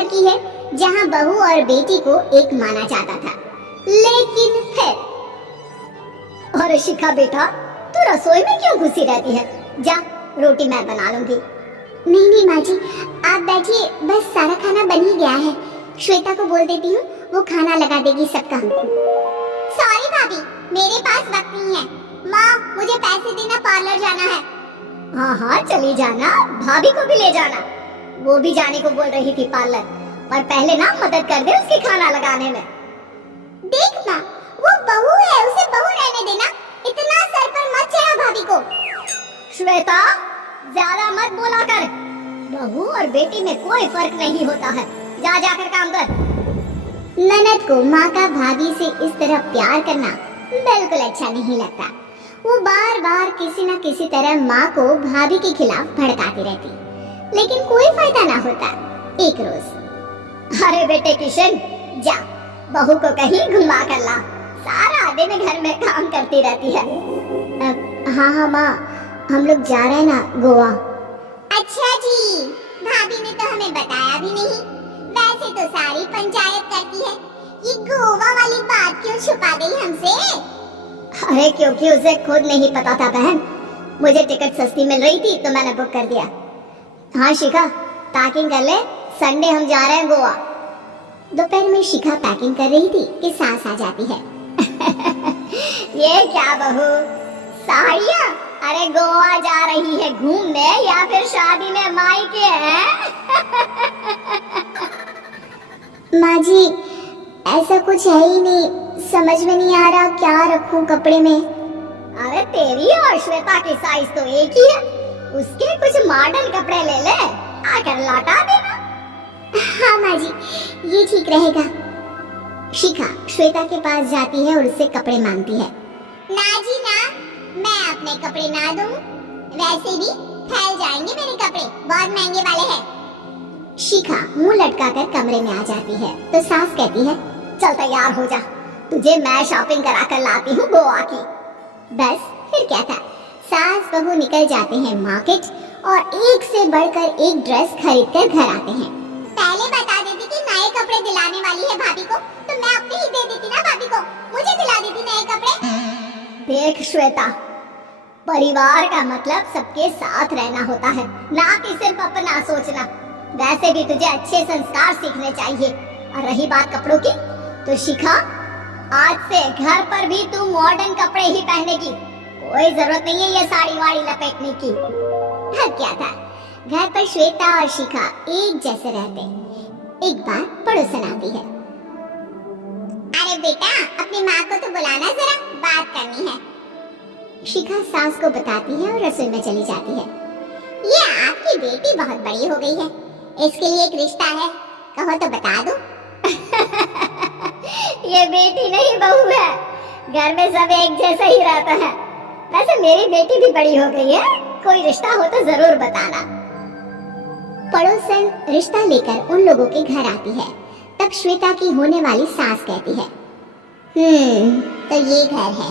घर की है जहाँ बहू और बेटी को एक माना जाता था। लेकिन फिर अरे शिखा बेटा, तू रसोई में क्यों घुसी रहती है? जा, रोटी मैं बना लूंगी। नहीं माँ जी, आप बैठिए, बस सारा खाना बन ही गया है। श्वेता को बोल देती हूँ, वो खाना लगा देगी सबका। सॉरी भाभी, मेरे पास वक्त नहीं है। माँ, मुझे पैसे देना, पार्लर जाना है। हाँ हाँ चली जाना, भाभी को भी ले जाना। वो भी जाने को बोल रही थी पार्लर, पर पहले ना मदद कर दे उसके खाना लगाने में। देख माँ, वो बहू है, उसे बहू रहने देना। इतना सर पर मत चढ़ा भाभी को। श्वेता, ज्यादा मत बोला कर। बहू और बेटी में कोई फर्क नहीं होता है। जा जाकर काम कर। ननद को माँ का भाभी से इस तरह प्यार करना बिल्कुल अच्छा नहीं लगता। वो बार बार किसी न किसी तरह माँ को भाभी के खिलाफ भड़काती रहती, लेकिन कोई फायदा ना होता। एक रोज, अरे बेटे किशन, जा बहू को कहीं घुमा कर ला। सारा दिन घर में काम करती रहती है। हाँ माँ, हम लोग जा रहे हैं ना गोवा। अच्छा जी, भाभी ने तो हमें बताया भी नहीं। वैसे तो सारी पंचायत करती है, ये गोवा वाली बात क्यों छुपा गई हमसे? अरे क्योंकि उसे खुद नहीं पता था बहन। मुझे टिकट सस्ती मिल रही थी तो मैंने बुक कर दिया। हाँ शिखा, पैकिंग कर ले, संडे हम जा रहे हैं गोवा। दोपहर में शिखा पैकिंग कर रही थी कि सास आ जाती है। ये क्या बहू, साड़ियाँ? अरे गोवा जा रही है घूमने या फिर शादी में मायके हैं? माँ जी, ऐसा कुछ है ही नहीं, समझ में नहीं आ रहा क्या रखूं कपड़े में। अरे तेरी और श्वेता की साइज तो एक ही है, उसके कुछ मॉडर्न कपड़े ले ले, आकर लौटा देना। हाँ माँ जी, ये ठीक रहेगा। शिखा श्वेता के पास जाती है और उससे कपड़े मांगती है। ना जी ना, मैं अपने कपड़े ना दूं, वैसे भी फैल जाएंगे मेरे कपड़े, बहुत महंगे वाले हैं। शिखा मुंह लटकाकर कमरे में आ जाती है तो सास कहती है, चल तैयार हो जा, तुझे मैं शॉपिंग करा कर लाती हूँ गोवा की। बस फिर क्या था, सास बहू निकल जाते हैं मार्केट और एक से बढ़कर एक ड्रेस खरीद कर घर आते हैं। पहले बता देती कि नए कपड़े दिलाने वाली है भाभी को, तो मैं अपने ही दे देती ना भाभी को, मुझे दिला देती नए कपड़े। देख श्वेता, परिवार का मतलब सबके साथ रहना होता है, ना कि सिर्फ अपना सोचना। वैसे भी तुझे अच्छे संस्कार सीखने चाहिए। और रही बात कपड़ों की, तो शिखा, आज से घर पर भी तू मॉडर्न कपड़े ही पहनेगी। कोई जरूरत नहीं है ये साड़ी वाड़ी लपेटने की। अब क्या था, घर पर श्वेता और शिखा एक जैसे रहते। एक बार पड़ोसन आती है। अरे बेटा, अपनी माँ को तो बुलाना, जरा बात करनी है। शिखा सास को बताती है और रसोई में चली जाती है। ये आपकी बेटी बहुत बड़ी हो गई है, इसके लिए एक रिश्ता है, कहो तो बता दो। ये बेटी नहीं बहू है, घर में सब एक जैसा ही रहता है। वैसे मेरी बेटी भी बड़ी हो गई है, कोई रिश्ता हो तो जरूर बताना। पड़ोसन रिश्ता लेकर उन लोगों के घर आती है। तब श्वेता की होने वाली सास कहती है, तो ये घर है,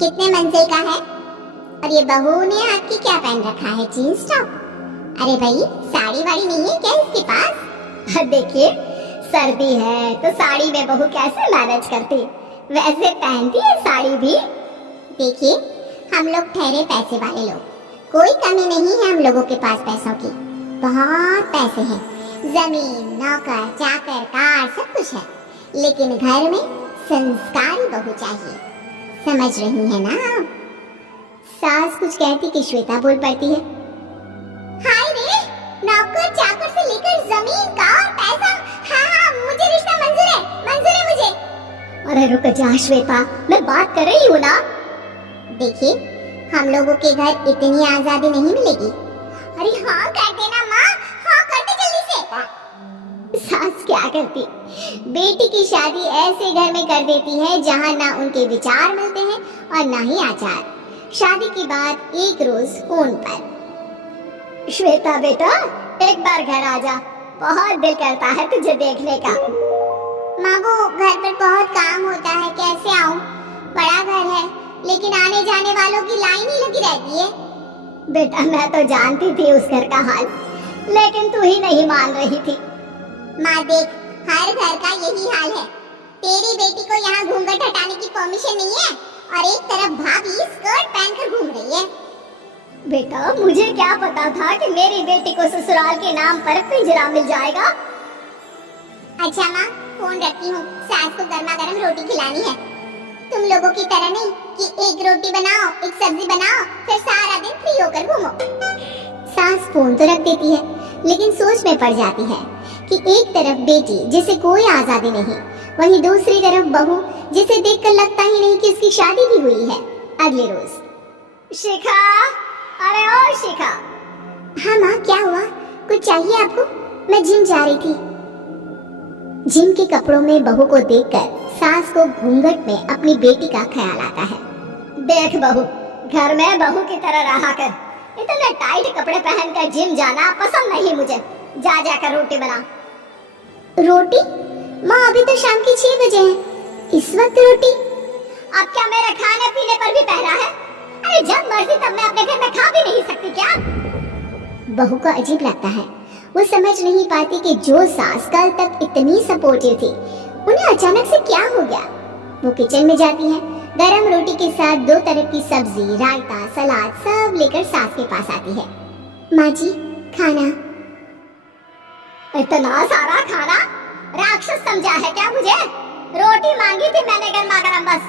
कितने मंजिल का है? और ये बहू ने आपकी क्या पहन रखा है, जीन्स टॉप? अरे भाई, साड़ी वाड़ी नहीं है क्या इसके पास? देखिए, सर्दी है तो साड़ी में बहू कैसे मैनेज करती, वैसे पहनती है साड़ी भी। देखिए, हम लोग ठहरे पैसे वाले लोग, कोई कमी नहीं है हम लोगों के पास पैसों की, बहुत पैसे हैं, जमीन, नौकर, चाकर, कार, सब कुछ है, लेकिन घर में संस्कारी बहू चाहिए। समझ रही है ना आप? सास कुछ कहती कि श्वेता बोल पड़ती है, हाय रे, नौकर चाकर से लेकर जमीन, कार, पैसा, हाँ मुझे रिश्ता मंजूर है मुझे। अरे रुक जा श्वेता, मैं बात कर रही हूँ ना। देखिए, हम लोगों के घर इतनी आजादी नहीं मिलेगी। अरे हाँ कर देना माँ, हाँ कर दे जल्दी से। सास क्या करती, बेटी की शादी ऐसे घर में कर देती है जहाँ ना उनके विचार मिलते हैं और ना ही आचार। शादी के बाद एक रोज फोन पर, श्वेता बेटा, एक बार घर आ जा, बहुत दिल करता है तुझे देखने का। माँ वो घर पर बहुत काम होता है, कैसे आऊँ? बड़ा घर है लेकिन आने जाने वालों की लाइन ही लगी रहती है। बेटा मैं तो जानती थी उस घर का हाल, लेकिन तू ही नहीं मान रही थी। माँ देख, हर घर का यही हाल है। तेरी बेटी को यहाँ घूंघट हटाने की परमिशन नहीं है और एक तरफ भाभी स्कर्ट पहनकर घूम रही है। बेटा मुझे क्या पता था कि मेरी बेटी को ससुराल के नाम पर पिंजरा मिल जाएगा। अच्छा माँ, फोन रखती हूँ, सास को गर्मा गर्म रोटी खिलानी है। तुम लोगों की तरह नहीं कि एक रोटी बनाओ, एक सब्जी बनाओ, फिर सारा दिन फ्री होकर घूमो। सास फोन तो रख देती है, लेकिन सोच में पड़ जाती है कि एक तरफ बेटी जिसे कोई आजादी नहीं, वहीं दूसरी तरफ बहू जिसे देखकर लगता ही नहीं कि उसकी शादी भी हुई है। अगले रोज। शिखा, अरे ओ शिखा। हाँ माँ, क्या हुआ? कुछ चाहिए आपको? मैं जिम जा रही थी। जिम के कपड़ों में बहू को देखकर सास को घूंघट में अपनी बेटी का ख्याल आता है। देख बहू, घर में बहू की तरह रहा कर। इतने टाइट कपड़े पहनकर जिम जाना पसंद नहीं मुझे। जा जाकर रोटी बना। रोटी? माँ अभी तो शाम के 6 बजे हैं, इस वक्त रोटी? अब क्या मेरे खाने पीने पर भी पहरा है? अरे जब मर्जी तब मैं अपने घर में खा भी नहीं सकती क्या? बहू को अजीब लगता है। वो समझ नहीं पाती कि जो सास कल तक इतनी सपोर्टिव थी, उन्हें अचानक से क्या हो गया। वो किचन में जाती है, गरम रोटी के साथ 2 तरह की सब्जी, रायता, सलाद सब लेकर सास के पास आती है। माँ जी, खाना। इतना सारा खाना? राक्षस समझा है क्या मुझे? रोटी मांगी थी मैंने गर्मा गरम बस।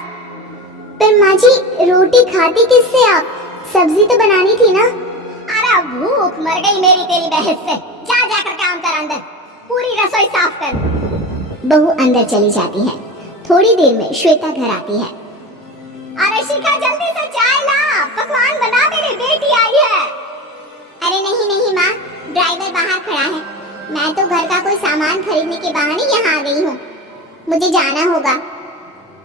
पर माँ जी, रोटी खाती किससे आप? सब्जी तो बनानी थी ना। अरे भूख मर गई मेरी तेरी बहस से। जा जाकर काम कर अंदर, पूरी रसोई साफ कर। बहू अंदर चली जाती है। थोड़ी देर में श्वेता घर आती है। अरे शिखा, जल्दी से चाय ला, पकवान बना, मेरी बेटी आई है। अरे नहीं नहीं माँ, ड्राइवर बाहर खड़ा है। मैं तो घर का कोई सामान खरीदने के बहाने यहाँ आ गई हूँ, मुझे जाना होगा।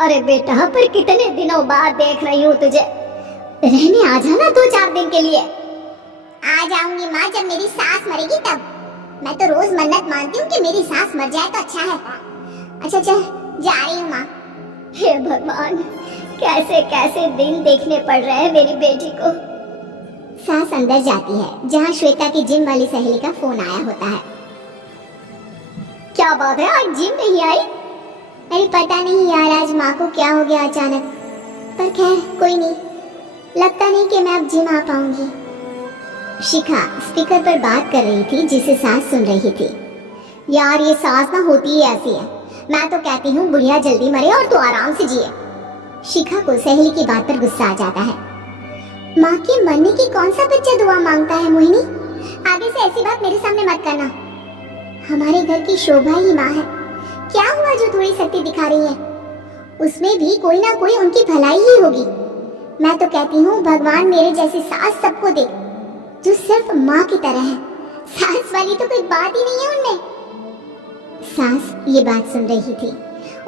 अरे बेटा, पर कितने दिनों बाद देख रही हूँ तुझे, रहने आ जाना 2-4 दिन के लिए। आ जाऊंगी माँ, जब मेरी सास मरेगी तब। मैं तो रोज मन्नत मानती हूँ कि मेरी सास मर जाए तो अच्छा है। अच्छा चल, जा रही हूँ माँ। हे भगवान, कैसे कैसे दिन देखने पड़ रहे हैं मेरी बेटी को। सास अंदर जाती है, जहाँ श्वेता की जिम वाली सहेली का फोन आया होता है। क्या बात है, आज जिम नहीं आई? अरे पता नहीं यार, आज माँ को क्या हो गया अचानक। पर खैर कोई नहीं, लगता नहीं कि मैं अब जिम आ पाऊंगी। शिखा स्पीकर पर बात कर रही थी, जिसे सास सुन रही थी। यार ये सास ना होती ही ऐसी है। मैं तो कहती हूँ बुढ़िया जल्दी मरे और तू आराम से जिए। शिखा को सहेली की बात पर गुस्सा आ जाता है। माँ के मरने की कौन सा बच्चा दुआ मांगता है मोहिनी? आगे से ऐसी बात मेरे सामने मत करना। हमारे घर की शोभा ही माँ है। क्या हुआ जो थोड़ी शक्ति दिखा रही है? उसमें भी कोई ना कोई उनकी भलाई ही होगी। मैं तो कहती हूँ भगवान मेरे जैसी सास सबको दे, जो सिर्फ माँ की तरह है। सास वाली तो कोई बात ही नहीं है उनमें। सास ये बात सुन रही थी।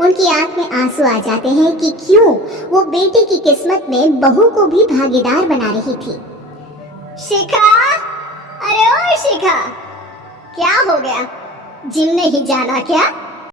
उनकी आंख में आंसू आ जाते हैं कि क्यों वो बेटी की किस्मत में बहू को भी भागीदार बना रही थी। शिखा, अरे ओ शिखा, क्या हो गया? जिम नहीं जाना क्या?